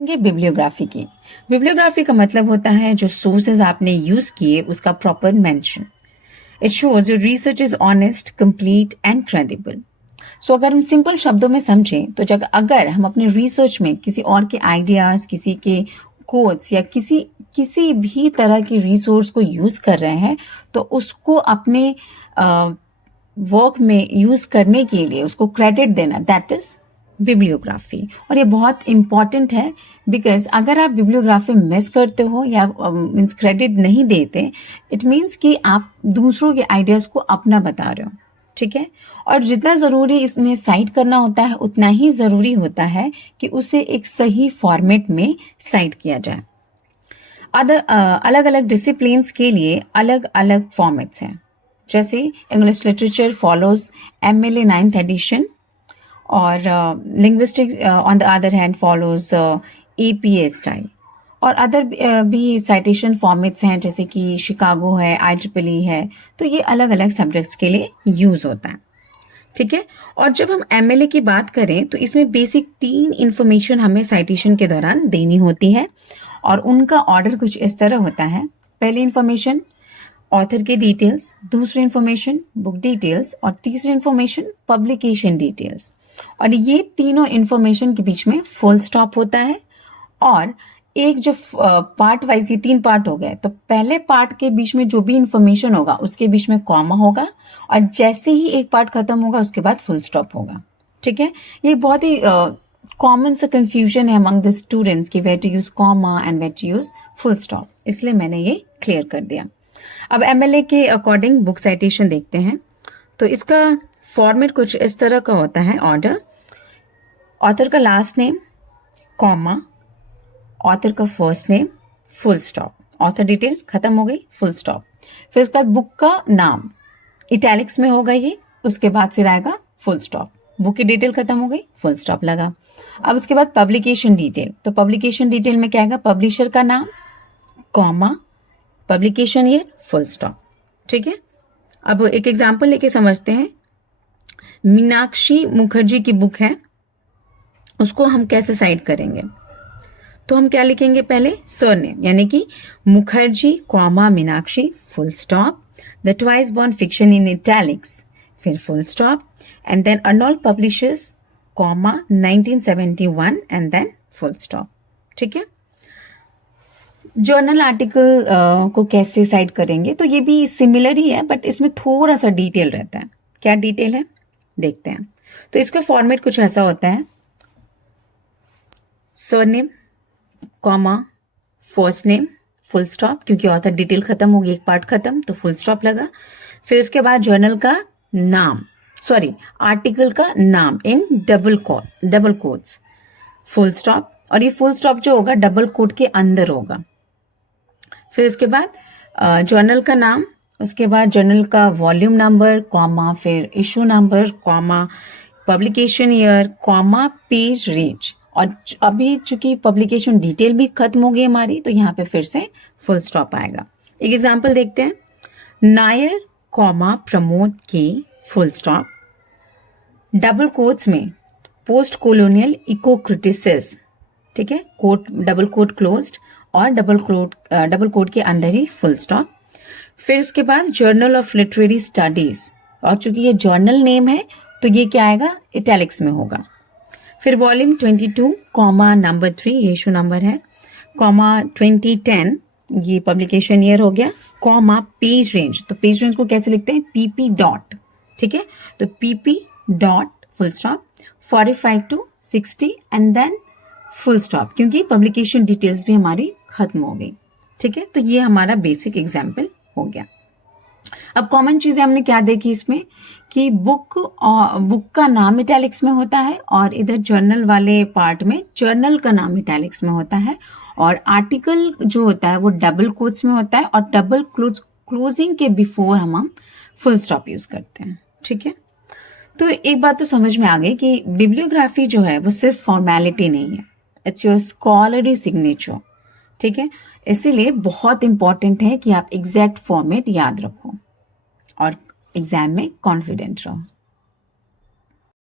ये बिब्लियोग्राफी की। बिब्लियोग्राफी का मतलब होता है जो सोर्सेज आपने यूज किए उसका proper mention. It shows your research is honest, complete and credible. So अगर हम सिंपल शब्दों में समझें तो जब अगर हम अपने रिसर्च में किसी और के आइडियाज, किसी के कोट्स या किसी भी तरह की रिसोर्स को यूज कर रहे हैं तो उसको अपने वर्क में यूज करने के लिए उसको क्रेडिट देना, दैट इज बिब्लियोग्राफी। और ये बहुत इंपॉर्टेंट है बिकॉज अगर आप बिब्लियोग्राफी मिस करते हो या मीन्स क्रेडिट नहीं देते, इट मीन्स कि आप दूसरों के आइडियाज को अपना बता रहे हो। ठीक है, और जितना जरूरी इसमें साइट करना होता है उतना ही जरूरी होता है कि उसे एक सही फॉर्मेट में साइट किया जाए। अलग अलग डिसिप्लिन्स के लिए अलग अलग फॉर्मेट्स हैं। जैसे English literature follows MLA 9th edition और linguistics on the other hand follows APA style. और अदर भी साइटेशन फॉर्मेट्स हैं जैसे कि शिकागो है, IEEE है। तो ये अलग अलग सब्जेक्ट्स के लिए यूज होता है। ठीक है, और जब हम MLA की बात करें तो इसमें बेसिक 3 इंफॉर्मेशन हमें साइटेशन के दौरान देनी होती है और उनका ऑर्डर कुछ इस तरह होता है। पहली इंफॉर्मेशन ऑथर के डिटेल्स, दूसरी इंफॉर्मेशन बुक डिटेल्स और तीसरी इंफॉर्मेशन पब्लिकेशन डिटेल्स। और ये तीनों इंफॉर्मेशन के बीच में फुल स्टॉप होता है। और एक जो पार्ट वाइज, ये 3 पार्ट हो गए, तो पहले पार्ट के बीच में जो भी इंफॉर्मेशन होगा उसके बीच में कॉमा होगा और जैसे ही एक पार्ट खत्म होगा उसके बाद फुल स्टॉप होगा। ठीक है, ये बहुत ही कॉमन सा कंफ्यूजन है अमंग द स्टूडेंट्स कि where to use comma and where to use full stop, इसलिए मैंने ये क्लियर कर दिया। अब MLA के अकॉर्डिंग बुक साइटेशन देखते हैं। तो इसका फॉर्मेट कुछ इस तरह का होता है। ऑर्डर, ऑथर का लास्ट नेम, कॉमा, ऑथर का first name, full stop, author detail खत्म हो गई, फुल स्टॉप। फिर उसके बाद बुक का नाम इटैलिक्स में होगा ये, उसके बाद फिर आएगा फुल स्टॉप। बुक की डिटेल खत्म हो गई, फुल स्टॉप लगा। अब उसके बाद पब्लिकेशन डिटेल, तो पब्लिकेशन डिटेल में क्या आएगा, पब्लिशर का नाम, comma, publication year, full stop. ठीक है, अब एक एग्जाम्पल लेके समझते हैं। मीनाक्षी मुखर्जी की बुक है, उसको हम कैसे साइट करेंगे। तो हम क्या लिखेंगे, पहले सरनेम यानी कि Mukherjee comma Meenakshi full stop, the twice born fiction in italics, फिर full stop, and then Arnold publishers comma 1971 and then full stop. ठीक है, जर्नल आर्टिकल को कैसे साइट करेंगे, तो ये भी सिमिलर ही है बट इसमें थोड़ा सा डिटेल रहता है। क्या डिटेल है देखते हैं। तो इसका फॉर्मेट कुछ ऐसा होता है, surname comma first name full stop, क्योंकि ऑथर डिटेल खत्म होगी, एक पार्ट खत्म तो फुल स्टॉप लगा। फिर उसके बाद जर्नल का नाम, सॉरी आर्टिकल का नाम in double quotes, full stop. और ये फुल स्टॉप जो होगा डबल कोट के अंदर होगा। फिर उसके बाद जर्नल का नाम, उसके बाद जर्नल का वॉल्यूम नंबर कॉमा, फिर issue number comma, publication year comma, page range. और अभी चूंकि पब्लिकेशन डिटेल भी खत्म हो गई हमारी तो यहाँ पे फिर से फुल स्टॉप आएगा। एक एग्जांपल देखते हैं, नायर कॉमा प्रमोद के फुल स्टॉप, डबल कोट्स में पोस्ट कॉलोनियल इको क्रिटिसिज्म। ठीक है, कोट डबल कोट क्लोज्ड और डबल कोट के अंदर ही फुल स्टॉप। फिर उसके बाद जर्नल ऑफ लिटरेरी स्टडीज, और चूंकि ये जर्नल नेम है तो ये क्या आएगा, इटैलिक्स में होगा। फिर वॉल्यूम 22 कॉमा नंबर 3, ये इशू नंबर है, कॉमा 2010, ये पब्लिकेशन ईयर हो गया, कॉमा पेज रेंज। तो पेज रेंज को कैसे लिखते हैं, PP डॉट। ठीक है, तो PP dot full stop 45 to 60 and then full stop, क्योंकि पब्लिकेशन डिटेल्स भी हमारी खत्म हो गई। ठीक है, तो ये हमारा बेसिक एग्जाम्पल हो गया। अब कॉमन चीजें हमने क्या देखी इसमें कि बुक का नाम इटैलिक्स में होता है और इधर जर्नल वाले पार्ट में जर्नल का नाम इटैलिक्स में होता है और आर्टिकल जो होता है वो डबल कोट्स में होता है और डबल क्लोजिंग के बिफोर हम फुल स्टॉप यूज करते हैं। ठीक है, तो एक बात तो समझ में आ गई कि बिब्लियोग्राफी जो है वो सिर्फ फॉर्मेलिटी नहीं है, इट्स योर स्कॉलरी सिग्नेचर। ठीक है, इसीलिए बहुत इंपॉर्टेंट है कि आप एग्जैक्ट फॉर्मेट याद रखो और एग्जाम में कॉन्फिडेंट रहो।